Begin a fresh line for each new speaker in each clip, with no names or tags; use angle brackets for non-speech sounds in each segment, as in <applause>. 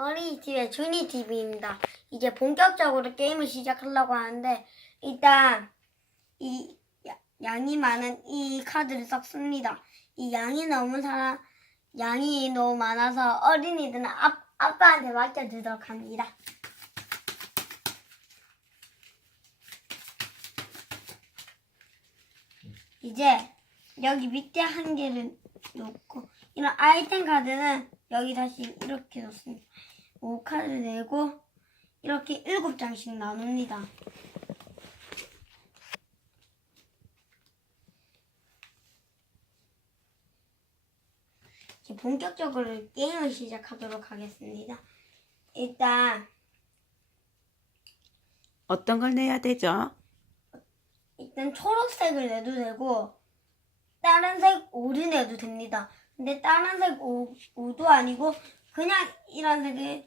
어린이집의 주니TV입니다. 이제 본격적으로 게임을 시작하려고 하는데, 일단, 이, 야- 양이 많은 이 카드를 썼습니다. 이 양이 너무 사람, 양이 너무 많아서 어린이들은 아, 아빠한테 맡겨주도록 합니다. 이제 여기 밑에 한 개를 놓고 이런 아이템 카드는 여기 다시 이렇게 놓습니다. 5카드 내고 이렇게 7장씩 나눕니다. 이제 본격적으로 게임을 시작하도록 하겠습니다. 일단
어떤 걸 내야 되죠?
일단 초록색을 내도 되고 다른 색 오를 내도 됩니다. 근데 다른 색 오, 오도 아니고 그냥 이런 색을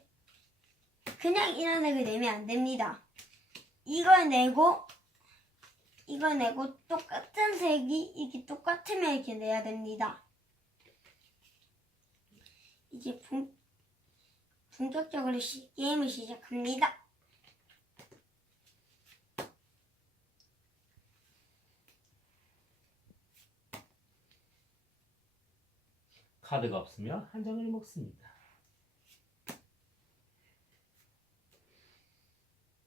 그냥 이런 색을 내면 안 됩니다. 이걸 내고 이걸 내고 똑같은 색이 이렇게 똑같으면 이렇게 내야 됩니다. 이제 본, 본격적으로 시, 게임을 시작합니다.
카드가 없으면 한 장을 먹습니다.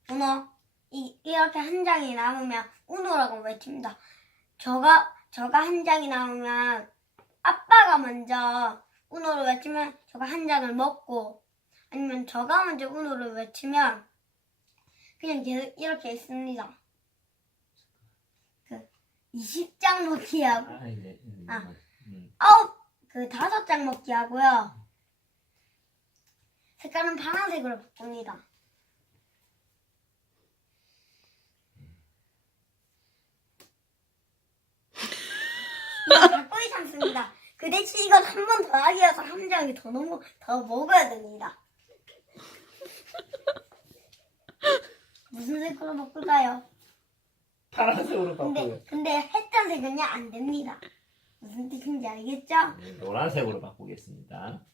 우노 이, 이렇게 한 장이 남으면 우노라고 외칩니다. 저가 저가 한 장이 남으면 아빠가 먼저 우노를 외치면 저가 한 장을 먹고 아니면 저가 먼저 우노를 외치면 그냥 계속 이렇게 있습니다. 그 20장 먹기하고
아 이제 음,
아.
음.
아홉 그 다섯 장 먹기 하고요. 색깔은 파란색으로 바꿉니다. 이거 바꾸기 참습니다. 그 대신 이건 한 번 더 하기 위해서 한 장이 더 넘어 더 먹어야 됩니다. 무슨 색으로 바꿀까요?
파란색으로
근데
바꾸요.
근데 했던 색은요 안 됩니다. 무슨 뜻인지 알겠죠?
네, 노란색으로 바꾸겠습니다.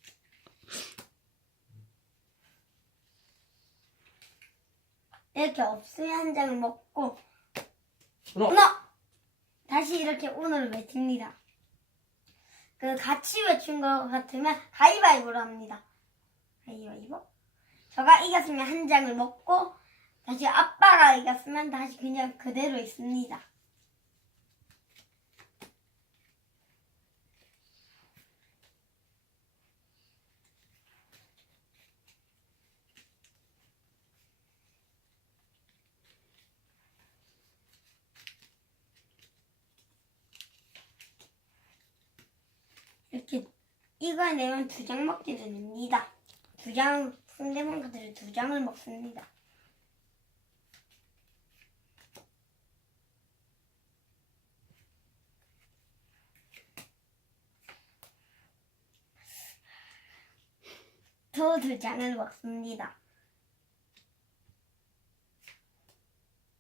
이렇게 없으면 한 장을 먹고
우노!
우노! 다시 이렇게 우노를 외칩니다. 그 같이 외친 것 같으면 가위바위보로 합니다. 가위바위보. 저가 이겼으면 한 장을 먹고 다시 아빠가 이겼으면 다시 그냥 그대로 있습니다. 이렇게 이걸 내면 두 장 먹게 됩니다. 두 장, 상대방 카드를 두 장을 먹습니다. 또 두 장을 먹습니다.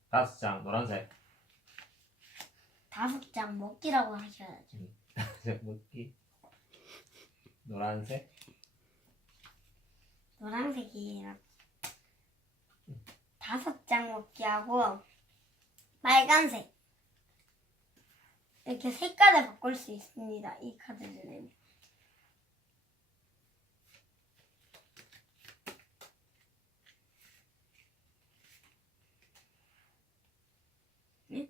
다섯 장 노란색.
다섯 장 먹기라고 하셔야죠. <laughs>
다섯 먹기. 노란색.
노란색이랑 다섯 장 먹기 하고 빨간색 이렇게 색깔을 바꿀 수 있습니다. 이 카드들은 네?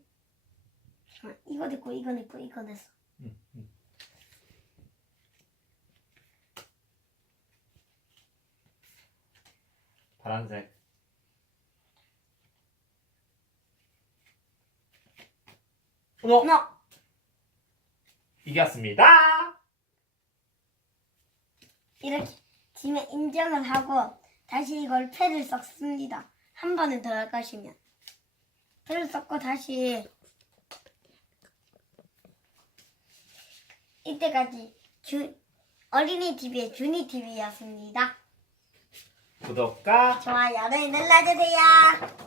잠깐만, 이거 됐고 이거 됐고 이거 됐어.
음, 음. 파란색. 우노!
하나
이겼습니다.
이렇게 지면 인정을 하고 다시 이걸 패를 섞습니다. 한 번은 더할 것이면 패를 섞고 다시 이때까지 주, 어린이 TV의 주니 TV였습니다.
구독과
좋아요를 눌러주세요.